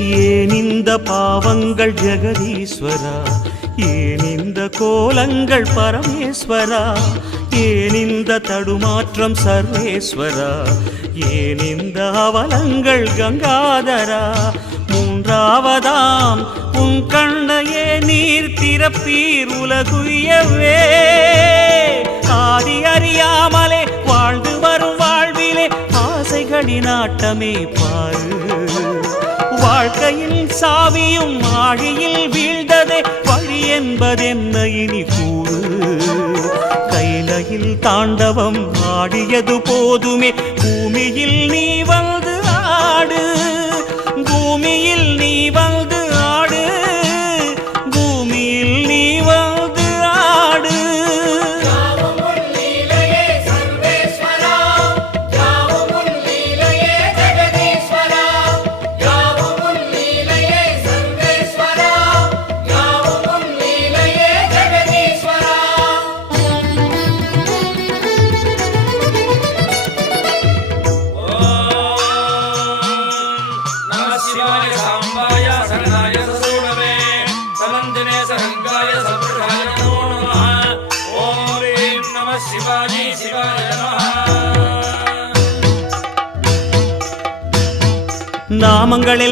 ஏன் இந்த பாவங்கள் ஜெகதீஸ்வரா, ஏன் இந்த கோலங்கள் பரமேஸ்வரா, ஏன் இந்த தடுமாற்றம் சர்வேஸ்வரா, ஏன் இந்த அவலங்கள் கங்காதரா. மூன்றாவதாம் உன் கண்ணையே நீர் திறப்பீர் உலகுயவே. ஆதி அறியாமலே வாழ்ந்து வரும் வாழ்விலே ஆசைகளின் ஆட்டமே பாரு. வாழ்க்கையில் சாவியும் ஆழியில் வீழ்ந்ததே, வழி என்பதென்ன இனி கூறு. கைலையில் தாண்டவம் ஆடியது போதுமே, பூமியில் நீ வந்து ஆடு, பூமியில் நீ வந்து ஆடு, பூமியில் நீ வந்து ஆடு. நாமங்களில்